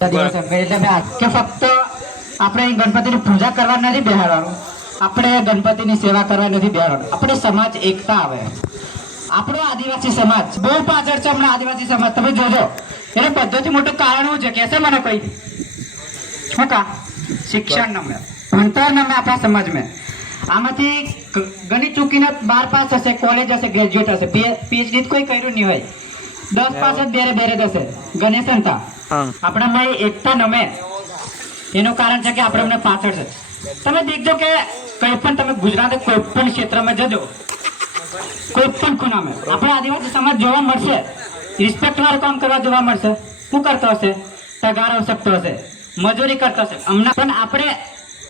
દિવસ એટલે કે ફક્ત આપણે ગણપતિની પૂજા કરવા નથી બેહાડવાનું. આપણે ગણપતિની સેવા કરવા નથી બેહાડવાનું. આપણે સમાજ એકતા આવે. આપણો આદિવાસી સમાજ બહુ પાછળ છે હમણાં આદિવાસી સમાજ. તમે જોજો. એનું બધોથી મોટું કારણ શું છે કહેશે મને કોઈ. શું કા? શિક્ષણ નમે. ભણતર નમે આપણા સમાજમાં. આમાંથી ઘણી ચૂકીને બાર પાસ હશે કોલેજ હશે ગ્રેજ્યુએટ હશે. પીએચડી કોઈ કર્યું નહીં હોય. દસ પાસ જ બેરે બેરે થશે ગણેશન તા હા આપણામાં એકતા નમે. એનું કારણ છે કે આપણે અમને પાછળ છે. તમે દેખજો કે કોઈ પણ તમે ગુજરાત કોઈ પણ ક્ષેત્રમાં જજો. કોઈ પણ ખૂણામાં. આપણા આદિવાસી સમાજ જોવા મળશે. રિસ્પેક્ટ વાળું કામ કરવા જોવા મળશે. શું કરતો હશે? પગાર શકતો હશે. મજૂરી કરતો હશે. હમણાં પણ આપણે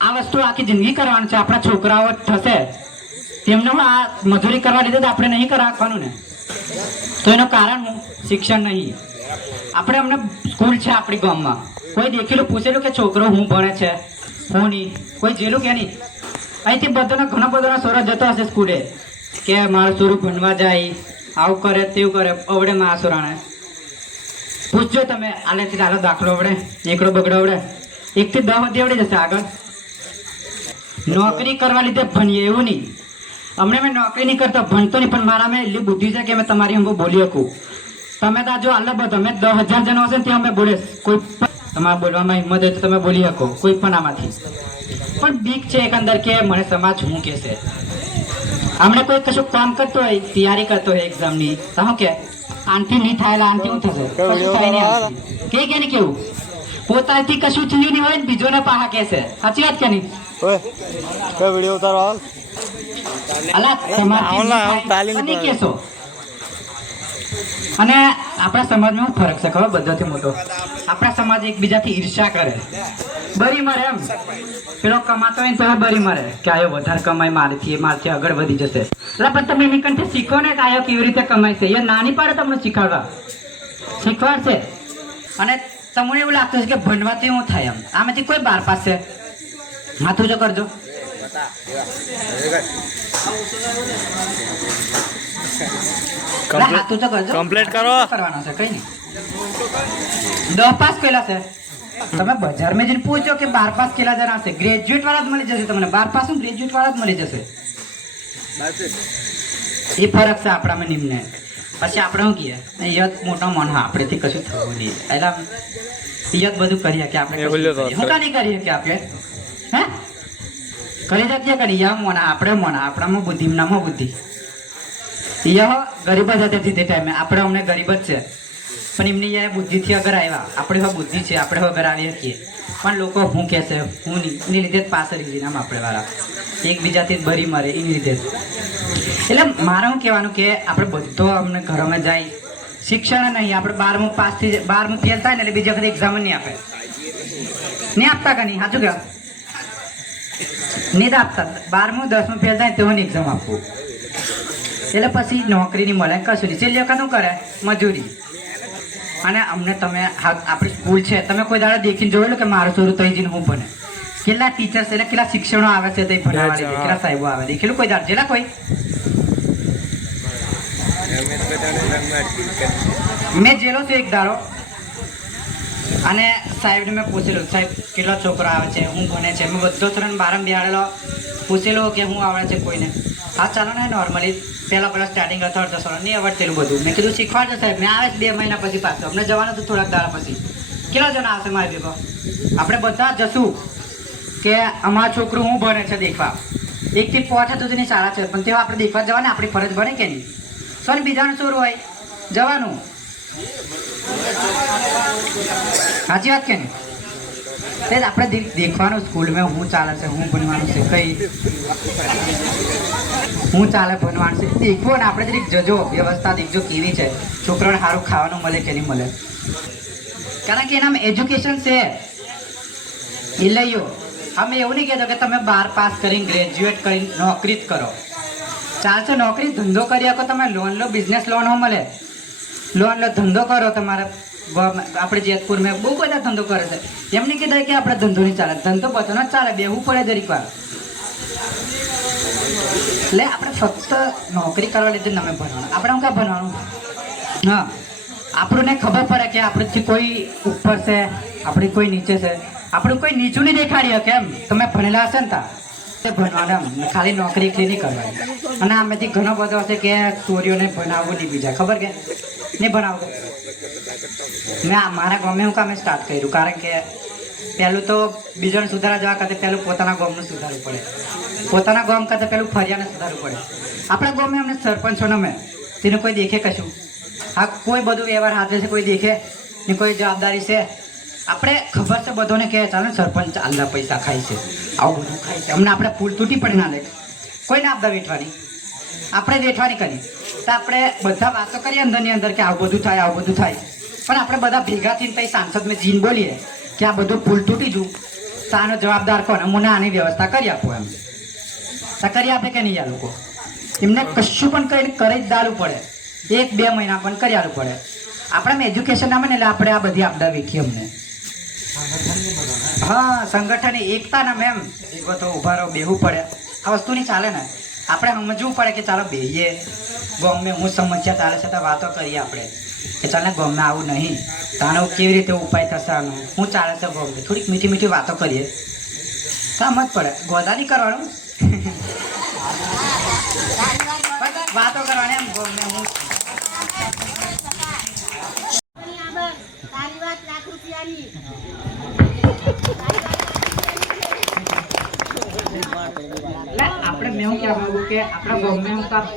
આ વસ્તુ આખી જિંદગી કરવાનું છે. આપણા છોકરાઓ થશે. તેમને આ મજૂરી કરવા લીધે તો આપણે નહીં કરાવવાનું ને. તો એનું કારણ હું શિક્ષણ નહીં. આપણે અમને સ્કૂલ છે આપણી ગામમાં. કોઈ દેખેલું પૂછેલું કે છોકરો હું ભણે છે? હું નહીં. કોઈ જેલું કે નહીં? અહીંથી બધાના, ઘણા બધાના સોરા જતા હશે સ્કૂલે. કે મારું સોરું ભણવા જાય, આવું કરે, તેવું કરે. અવડે માં સોરાને પૂછજો તમે આલેથી આલો દાખલો આવડે એકડો બગડો આવડે એકથી દહ સુધી આવડી જશે આગળ. નોકરી કરવા લીધે ભણીએ એવું નહીં. હમણાં મેં નોકરી નહીં કરતો, ભણતો નહીં, પણ મારા મેં એટલી બુદ્ધિ છે કે મેં તમારી હું બોલી શકું. તમે ત્યાં જો અલગ અમે દસ હજાર જણા હશે ત્યાં અમે બોલે કોઈ તમારા બોલવામાં હિંમત હોય તો તમે બોલી શકો કોઈ પણ આમાંથી. પણ બીક છે એક અંદર કે મને સમાજ હું કહેશે હમણાં કોઈ કશું કામ કરતો હોય તૈયારી કરતો હોય એક્ઝામની તો શું કે આનથી નહીં થાય આનથી શું થશે? કશું થાય નહીં કે કે નહીં કેવું? પોતાથી કશું થયું નહીં હોય ને બીજોને પાહા કહેશે સાચી વાત કે નહીં? ઓય કયો ઉતારો હાલ. અલા આવો ના, આવો, નહીં તાલી થાય તો નહીં નહીં કહેશો અને આપણા સમાજમાં ફરક છે, ખબર? બધાથી મોટો. આપણા સમાજ એકબીજાથી ઈર્ષ્યા કરે. બરી મરે એમ. પેલો કમાતો હોય ને તો બરી મરે. કે આયો વધારે કમાય, મારથી મારથી આગળ વધી જશે. એટલે પણ તમે એની કંઠે શીખો ને કે આયો કેવી રીતે કમાય છે? એ નાની પાડે તમને શીખવાડવા. શીખવાડશે. અને તમને એવું લાગતું છે કે ભણવાથી શું થાય એમ. આમાંથી કોઈ બાર પાસ છે? માથું જો કરજો. Complete કરો. કરવાનો છે? કઈ નહીં. દસ પાસ કેલા છે. તમે બજારમાં જઈને પૂછો કે બાર પાસ કેટલા જણા હશે ગ્રેજ્યુએટ વાળા જ મળી જશે તમને. બાર પાસ ગ્રેજ્યુએટ વાળા જ મળી જશે. એ ફરક છે આપણામાં નિમ્ન. પછી આપણે શું કહીએ? યત મોટો મન હા આપણેથી કશું થવું નહીં. એટલે યત બધું કરીએ કે આપણે. હું કાં નહીં કરીએ કે આપણે? હે? કરી શકીએ કરી યા મોના આપણે મોના આપણામાં બુદ્ધિ નામાં બુદ્ધિ. યહ ગરીબ જ હતા તે ટાઈમે. આપણે અમને ગરીબ જ છે. પણ એમની યાર બુદ્ધિથી અગર આવ્યા. આપણે હવે બુદ્ધિ છે, આપણે હવે અગર આવી શકીએ પણ લોકો હું કહેશે હું નહીં. એની લીધે જ પાછળ રહી નામ આપણે વાળા. એકબીજાથી જ ભરી મરે, એની લીધે એટલે મારે શું કહેવાનું કે આપણે બધો અમને ઘરોમાં જાય. શિક્ષણ નહીં, આપણે બારમું પાસથી બારમું ફેલ થાય ને એટલે બીજી વખત એક્ઝામ નહીં આપે. નહીં આપતા કે નહીં? સાચું કે? નહીં તો આપતા. બારમું, દસમું ફેલ થાય તો એક્ઝામ આપવું એટલે પછી નોકરી નહીં મળે કશું નહીં. છેલ્લી વખત કરે? મજૂરી. અને અમને તમે આપણી સ્કૂલ છે તમે કોઈ દાડે દેખીને જોયેલું કે મારું છોરું તઈ જઈને હું ભણે? કેટલા ટીચર્સ એટલે કેટલા શિક્ષણો આવે છે તે ભણાવવા કેટલા સાહેબો આવે દેખેલું કોઈ દાડે? જેલા કોઈ? મેં જેલો છું એક દાડો. અને સાહેબને મેં પૂછેલું સાહેબ કેટલા છોકરા આવે છે હું ભણે છે? મેં બધો ત્રણ બારમ બિહાડેલો પૂછેલો કે હું આવડે છે કોઈને? હા ચાલો ને નોર્મલી પહેલાં પહેલાં સ્ટાર્ટિંગ હતો અડધો સોળ નહીં આવડતેલું બધું. મેં કીધું, શીખવાડજો સાહેબ. મેં આવે બે મહિના પછી પાછું. અમને જવાનું હતું થોડાક દાડા પછી. કેટલા જણા આવશે મારી ભેગો? આપણે બધા જશું કે અમારા છોકરું હું ભણે છે દેખવા. એકથી તો સુધીની શાળા છે, પણ તેવા આપણે દેખવા જવાને, આપણી ફરજ બને કે નહીં? સો ને બીજાનું ચોર હોય? જવાનું. સાચી વાત કે નહીં? તે આપણે દેખવાનું દેખવાનું સ્કૂલમાં હું ચાલે છે, હું ભણવાનું છે, કઈ? હું ચાલે ભણવાનું છે. દેખવો ને આપણે જરીક જજો, વ્યવસ્થા દેખજો કેવી છે. છોકરાને સારું ખાવાનું મળે કે નહીં મળે? કારણ કે એનામાં એજ્યુકેશન છે. એ લઈયો અમે એવું નહીં કહેતો કે તમે બાર પાસ કરીને ગ્રેજ્યુએટ કરીને નોકરી જ કરો. ચાલશે નોકરી, ધંધો કરી શકો તમે. લોન લો બિઝનેસ લોન હો મળે. લોન લો, ધંધો કરો તમારે. આપણે જેતપુરમાં બહુ બધા ધંધો કરે છે. એમ નહીં કીધા કે આપણે ધંધો નહીં ચાલે. ધંધો બધાનો ચાલે. બેવું પડે દરેક વાર. એટલે આપણે ફક્ત નોકરી કરવા લીધે અમે ભણવાનું. આપણે હું ક્યાં ભણવાનું? હા. આપણને ખબર પડે કે આપણેથી કોઈ ઉપર છે, આપણે કોઈ નીચે છે. આપણું કોઈ નીચું નહીં દેખાડી શકે એમ. તમે ભણેલા હશે ને તા. ભણવાના ખાલી નોકરી એકલી નહીં કરવાની. અને આમાંથી ઘણો બધો હશે કે ચોરીઓને ભણાવવું નહીં બીજા. ખબર કે? નહીં ભણાવવું મેં મારા ગમે હું કામે સ્ટાર્ટ કર્યું. કારણ કે પહેલું તો બીજાને સુધારા જવા કરતાં પહેલું પોતાના ગામનું સુધારવું પડે. પોતાના ગામ કરતાં પહેલું ફરિયાને સુધારવું પડે. આપણા ગામે અમને સરપંચોને અમે તેને કોઈ દેખે કશું. હા કોઈ બધું વ્યવહાર હાથે છે, કોઈ દેખે ને કોઈ જવાબદારી છે. આપણે ખબર છે બધોને કે ચાલો સરપંચ આલ્લા પૈસા ખાય છે. આવું બધું ખાય છે. અમને આપણે ફૂલ તૂટી પડી ના લે કોઈને આપદા વેઠવાની? આપણે વેઠવાની કરી તો આપણે બધા વાતો કરીએ અંદરની અંદર કે આવું બધું થાય, આવું બધું થાય. પણ આપણે બધા ભેગા થઈને પછી સાંસદમાં જીન બોલીએ. કે આ બધું ફૂલ તૂટી જુ તો આનો જવાબદાર કોણ? મને આની વ્યવસ્થા કરી આપો એમ. તો કરી આપે કે નહીં આ લોકો? એમને કશું પણ કરીને કરી જ દારું પડે. એક, બે મહિના પણ કરી આલું પડે. આપણે એજ્યુકેશન ના ને એટલે આપણે આ બધી આપદા વીખી અમને. હા, સંગઠન એકતા ના મેમ એક તો ઊભા રહો, બેહવું પડે. આ વસ્તુ નહીં ચાલે ને. આપણે સમજવું પડે કે ચાલો બેહીએ. ગમે હું સમસ્યા તારે સાથે વાતો કરીએ આપણે. કે ચાલ ગમે આવું નહીં. તો આનો કેવી રીતે ઉપાય થશે આનો? શું ચાલે છે ગમે થોડીક મીઠી મીઠી વાતો કરીએ. કામ જ પડે. ગોદાની કરવાનું વાતો કરવાની એમ ગમે હું તારી વાત લાખ રૂપિયાની એટલે આપણે મેં હું કહેવા માંગુ કે આપણા ગમે હું? કામ હે?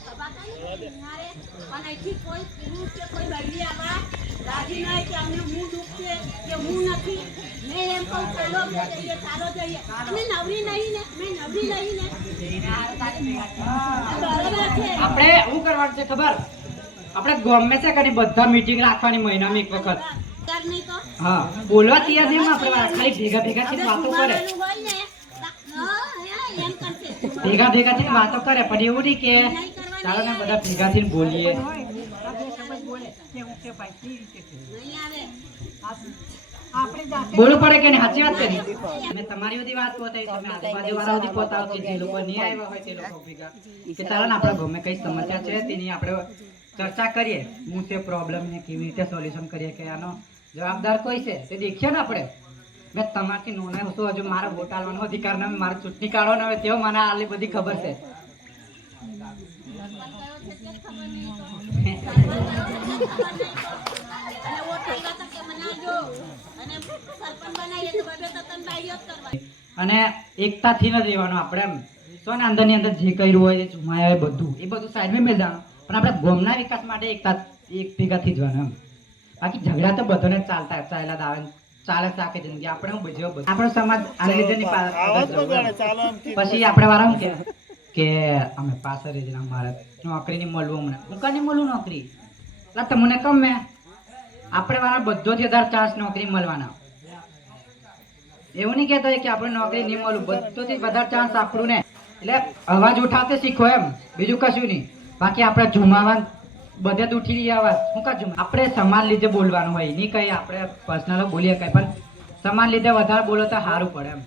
સભા કરી કિનારે પણ અહીંથી કોઈ પુરુષ કે કોઈ બૈરી આવા રાજી નહીં કે અમને હું દુઃખ છે કે હું નથી મેં એમ કહું ચાલો જઈએ ચાલો જઈએ અમે નવરી નહીં ને મેં નવરી નહીં ને બરાબર છે આપણે શું કરવાનું છે ખબર? આપણે ગમે છે કરી બધા મીટિંગ રાખવાની મહિનામાં એક વખત. હા. બોલવા તૈયાર નહીં આપણે ખાલી ભેગા ભેગા થી વાતો કરે ગુમાવેલું હોય ને હા, હા, એમ કરશે ભેગા ભેગા થઈને વાતો કરે, પણ એવું નહીં કે ચાલો ને બધા ભેગા થઈને બોલીએ. બોલવું પડે કે સાચી વાત કરી અમે તમારી બધી વાત પોતાવી તમે આજુબાજુ વાળા સુધી પહોંચાડો જે લોકો નહીં આવ્યા હોય તે લોકો ભેગા. કે ચાલો ને આપણે ગમે કઈ સમસ્યા છે તેની આપણે ચર્ચા કરીએ. હું તે પ્રોબ્લેમ ને કેવી રીતે સોલ્યુશન કરીએ કે આનો જવાબદાર કોઈ છે તે દેખીએ ને આપણે. મેં તમારથી નોના હું હજુ મારા વોટ આલવાનો અધિકાર ને, મારે ચૂંટણી કાઢવાનો હવે તેઓ મને આલી બધી ખબર છે. અને જ એકતાથી નથી રહેવાનું આપણે એમ. તો ને અંદરની અંદર જે કર્યું હોય એ જુમાયા હોય, બધું. એ બધું સાઈડમાં મેળ જવાનું પણ આપણે ગોમના વિકાસ માટે એકતા એક ભેગા થઈ જવાનું એમ. બાકી ઝઘડા તો બધાને ચાલતા ચાલ્યા જ આવે ને ચાલે છે જિંદગી. આપણે હું બજ્યો બધું. આપણો સમાજ આને લીધે ની. પછી આપણે વાળા કે કે અમે પાછળ રહી જણા મારે નોકરી ની મળવું મને હું કઈ મળું નોકરી. એટલે તમને કમ મેં આપણે વાળા બધોથી વધારે ચાન્સ નોકરી મળવાના. એવું નહીં કહેતા કે આપણે નોકરી નહીં મળવું બધોથી વધારે ચાન્સ આપણું ને એટલે અવાજ ઉઠાવતે શીખો એમ. બીજું કશું નહીં. બાકી આપણે ઝુમાવા બધે ઉઠી રહ્યા વાત શું કહું આપણે સમાન લીધે બોલવાનું હોય. નહીં કઈ આપણે પર્સનલ બોલીએ કઈ, પણ સમાન લીધે વધારે બોલો તો સારું પડે એમ.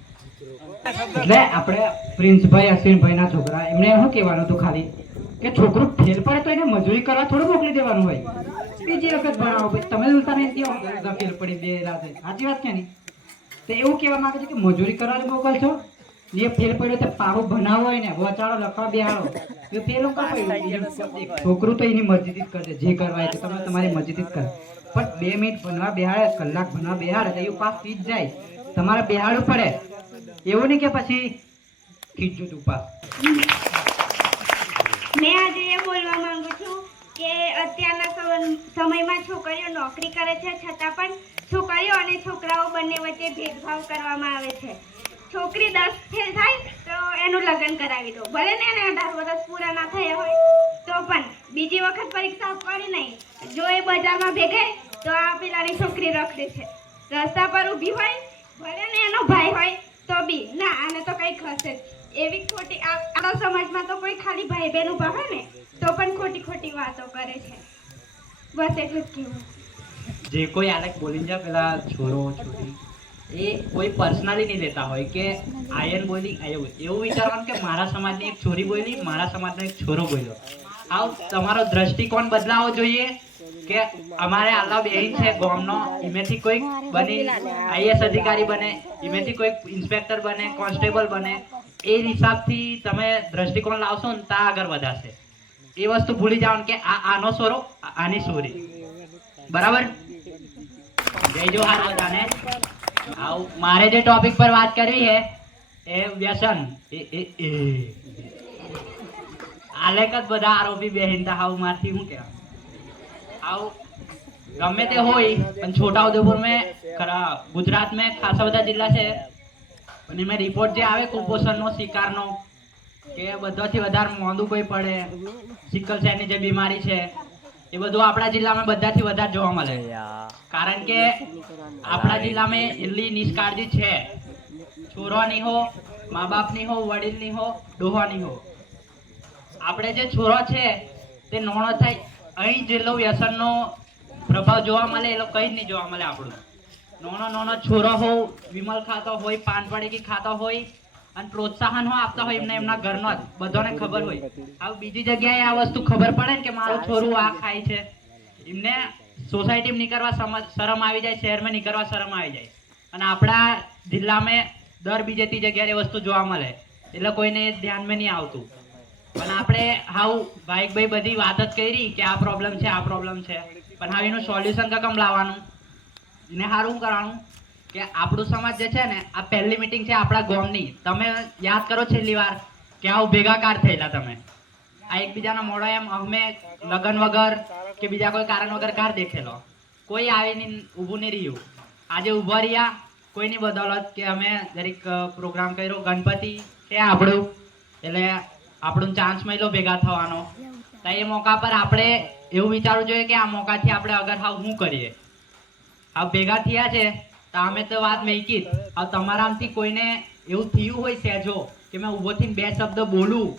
એટલે આપણે પ્રિન્સભાઈ અશ્વિનભાઈ ના છોકરા, એમને શું કહેવાનું હતું ખાલી? કે છોકરું ફેલ પડે તો એને મજૂરી કરવા થોડું મોકલી દેવાનું હોય. બીજી વખત ભણાવો. ભાઈ તમે બોલતા નહીં કેવો ફેલ પડી, બે રાતે સાચી વાત કે નહીં? તો એવું કહેવા માંગે છે કે મજૂરી કરવાની મોકલશો. જે ફેર પડ્યો તો પાવો બનાવો હોય ને વચાડો લખવા બેહાડો. એ પેલું કા છોકરું તો એની જ કરશે. જે કરવા છે તમે તમારી જ કરે. પણ બે મિનિટ ભણવા બેહાડે કલાક ભણવા બેહાડે તો એવું પાસ થઈ જ જાય. તમારે બેહાડવું પડે. એવું નહીં કે પછી ખીચું તું પાસ. મેં આજે એ બોલવા માંગુ છું કે અત્યારના સમ- સમયમાં છોકરીઓ નોકરી કરે છે છતાં પણ છોકરીઓ અને છોકરાઓ બંને વચ્ચે ભેદભાવ કરવામાં આવે છે. છોકરી દસ ફેલ થાય, તો એનું લગ્ન કરાવી દો. ભલે ને એને અઢાર વર્ષ પૂરા ના થયા હોય, તો પણ બીજી વખત પરીક્ષા આપવાની નહીં. જો એ બજારમાં ભેગાય તો આ પેલાની છોકરી રખડે છે. રસ્તા પર ઊભી હોય, ભલે ને એનો ભાઈ હોય, તો બી. ના, આને તો કંઈક હશે એવી ખોટી આપણા સમાજમાં તો કોઈ ખાલી ભાઈ બહેન ઊભા ને, તો પણ ખોટી ખોટી વાતો કરે છે. બસ એટલું જ કહેવું. જે કોઈ આલેખ બોલી જાય પેલા છોરો, છોકરી. એ કોઈ પર્સનલી નહીં લેતા હોય કે આયન બોલી એવું. એવું વિચારવાનું કે મારા સમાજની એક છોરી બોલી મારા સમાજનો એક છોરો બોલ્યો આવ તમારો દ્રષ્ટિકોણ બદલાવો જોઈએ કે અમારે આલા બેહીન છે ગામનો, એમેથી કોઈક બની આઈએસ અધિકારી બને, એમેથી કોઈક ઇન્સ્પેક્ટર બને કોન્સ્ટેબલ બને. એ હિસાબથી તમે દ્રષ્ટિકોણ લાવશો ને તા આગળ વધારશે. એ વસ્તુ ભૂલી ને કે આ આનો સોરો આની સોરી બરાબર? જય જોહાર, બધાને. મારે જે ટોપિક પર વાત કરવી છે, એ વ્યસન. આલેક જ બધા આરોપી બેહીનતા હાવ મારથી હું કહેવાય? આવું ગમે તે હોય, પણ છોટા ઉદેપુર મેં ગુજરાત મેં ખાસા બધા જિલ્લા છે અને મેં રિપોર્ટ જે આવે કુપોષણનો, શિકારનો, કે બધાથી વધારે મોંદું કોઈ પડે સિકલ સેલની જે બીમારી છે એ બધું આપણા જિલ્લામાં બધાથી વધારે જોવા મળે. કારણ કે આપણા જિલ્લામાં એટલી નિષ્કાળજી છે. છોરોની હો મા બાપની હો, વડીલની હો ડોહાની હો. આપણે જે છોરો છે, તે નોણો થાય, અહીં જેટલો વ્યસનનો પ્રભાવ જોવા મળે એટલો કંઈ જ નહીં જોવા મળે આપણું. નોનો નોનો છોરો હો, વિમલ ખાતો હોય પાન પડીકી ખાતો હોય અને પ્રોત્સાહન હો આપતા હોય એમને એમના ઘરનો જ. બધાને ખબર હોય. હવે બીજી જગ્યાએ આ વસ્તુ ખબર પડે ને કે મારું છોરું આ ખાય છે. એમને સોસાયટીમાં નીકળવા શરમ આવી જાય શહેરમાં નીકળવા શરમ આવી જાય. અને આપણા જિલ્લામાં દર બીજે ત્રીજી જગ્યાએ એ વસ્તુ જોવા મળે. એટલે કોઈને ધ્યાનમાં નહીં આવતું. પણ આપણે હાવ ભાઈ બધી વાત જ કરી કે આ પ્રોબ્લેમ છે આ પ્રોબ્લેમ છે. પણ હવે એનું સોલ્યુશન કમ લાવવાનું? એને સારું કરવાનું? કે આપણું સમાજ જે છે ને, આ પહેલી મીટિંગ છે આપણા ગોમની. તમે યાદ કરો છેલ્લી વાર કે આવું ભેગા કાર થયેલા તમે. આ એકબીજાના મોઢા એમ અમે લગન વગર કે બીજા કોઈ કારણ વગર કાર દેખેલો. કોઈ આવીને ઊભું નહીં રહ્યું. આજે ઊભા રહ્યા, કોઈની બદૌલત કે અમે દરેક પ્રોગ્રામ કર્યો, ગણપતિ છે આપણું. એટલે આપણું ચાન્સ મળ્યો ભેગા થવાનો. તો એ મોકા પર આપણે એવું વિચારવું જોઈએ કે આ મોકાથી આપણે અગર હાવ શું કરીએ? આ ભેગા થયા છે તો અમે તો વાત મેકી હવે તમારામાંથી કોઈને એવું થયું હોય સહેજો કે મેં ઊભો થઈને બે શબ્દ બોલું,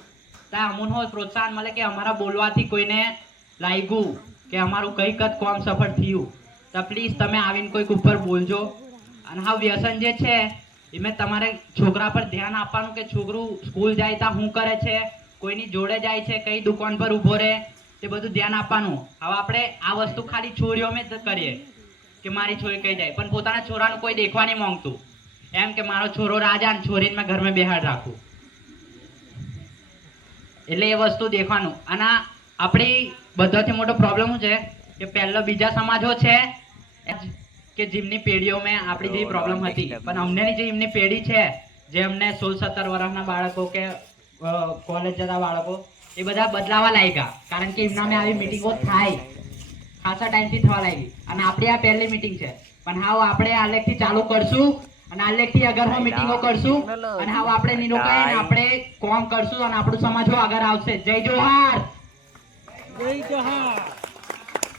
તો અમુન હોય પ્રોત્સાહન મળે કે અમારા બોલવાથી કોઈને લાગ્યું કે અમારું કઈ જ કોમ સફળ થયું. તો પ્લીઝ તમે આવીને કોઈક ઉપર બોલજો. અને હા, વ્યસન જે છે એમાં તમારે છોકરા પર ધ્યાન આપવાનું કે છોકરું સ્કૂલ જાય ત્યાં શું કરે છે, કોઈની જોડે જાય છે, કઈ દુકાન પર ઊભો રહે, તે બધું ધ્યાન આપવાનું. હવે આપણે આ વસ્તુ ખાલી છોરીઓમાં જ કરીએ. કે મારી છોરી કઈ જાય. પણ પોતાના છોરાનું કોઈ દેખવા નહીં માંગતું. એમ કે મારો છોરો રાજા ને છોરીને મેં ઘરમાં બેહાડ રાખું. એટલે એ વસ્તુ દેખવાનું. અને આપણી બધાથી મોટો પ્રોબ્લેમ શું છે? કે પહેલો બીજા સમાજો છે કે જેમની પેઢીઓ મેં આપણી જેવી પ્રોબ્લેમ હતી. પણ અમને જે એમની પેઢી છે જે અમને સોળ સત્તર વર્ષના બાળકો કે કોલેજ જતા બાળકો એ બધા બદલાવા લાગ્યા. કારણ કે એમનામાં આવી મિટિંગો થાય. ખાસા ટાઈમથી થવા લાગી. અને આપણી આ પહેલી મીટિંગ છે. પણ હાવ આપણે આલેખથી ચાલુ કરશું. અને આલેખથી અગર હું મીટિંગો કરશું. અને હાવ આપણે નિરોકાય આપણે કોમ કરશું અને આપણું સમાજ આગળ આવશે. જય જોહાર!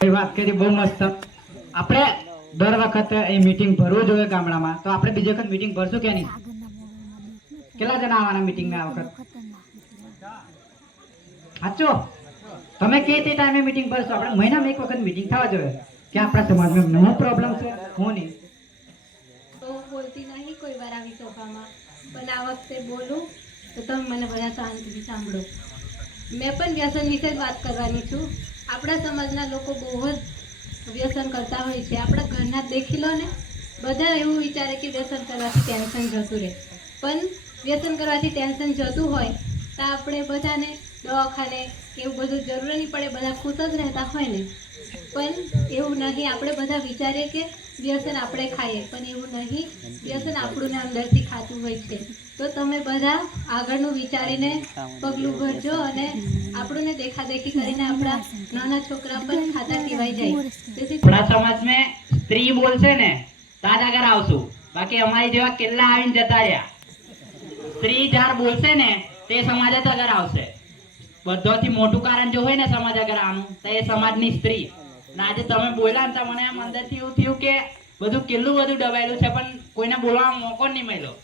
એ વાત કરી બહુ મસ્ત. આપણે દર વખતે એ મીટિંગ ભરવું જોઈએ ગામડામાં. તો આપણે બીજી વખત મીટિંગ ભરશું કે નહીં? કેટલા જણા આવવાના મીટિંગમાં આ વખત? સાચો? તમે કે તે ટાઈમે મીટિંગ ભરશો આપણે મહિનામાં એક વખત મીટિંગ થવા જોઈએ. કે આપણા સમાજમાં નવો પ્રોબ્લેમ છે? હું નહીં. બોલતી નહીં કોઈ વાર આવી સભામાં. પણ આ વખતે બોલું, તો તમે મને બધા શાંતિથી સાંભળો. મેં પણ વ્યસન વિશે જ વાત કરવાની છું. આપણા સમાજના લોકો બહુ જ વ્યસન કરતા હોય છે. આપણા ઘરના દેખી લો ને બધા એવું વિચારે કે વ્યસન કરવાથી ટેન્શન જતું રહે. પણ વ્યસન કરવાથી ટેન્શન જતું હોય, તો આપણે બધાને દવાખાને એવું બધું જરૂર નહીં પડે, બધા ખુશ જ રહેતા હોય ને. પણ એવું નહીં, આપણે બધા વિચારીએ કે વ્યસન આપણે ખાઈએ, પણ એવું નહીં, વ્યસન આપણું અંદરથી ખાતું હોય છે. તો તમે બધા આગળનું વિચારીને પગલું ભરજો અને આપણું ને દેખાદેખી કરીને આપણા નાના છોકરા પણ ખાતા કહેવાય જાય. તેથી આપણા સમાજમાં સ્ત્રી બોલશે ને, તાજા આગળ આવશું. બાકી અમારી જેવા કેટલા આવીને જતા રહ્યા. સ્ત્રી જ્યારે બોલશે ને, તે સમાજ જ આગળ આવશે. બધાથી મોટું કારણ જો હોય ને સમાજ આગળ આનું તો એ સમાજની સ્ત્રી. ને આજે તમે બોલ્યા ને મને આમ અંદરથી એવું થયું કે બધું કેટલું બધું દબાયેલું છે, પણ કોઈને બોલવાનો મોકો નહીં મળ્યો.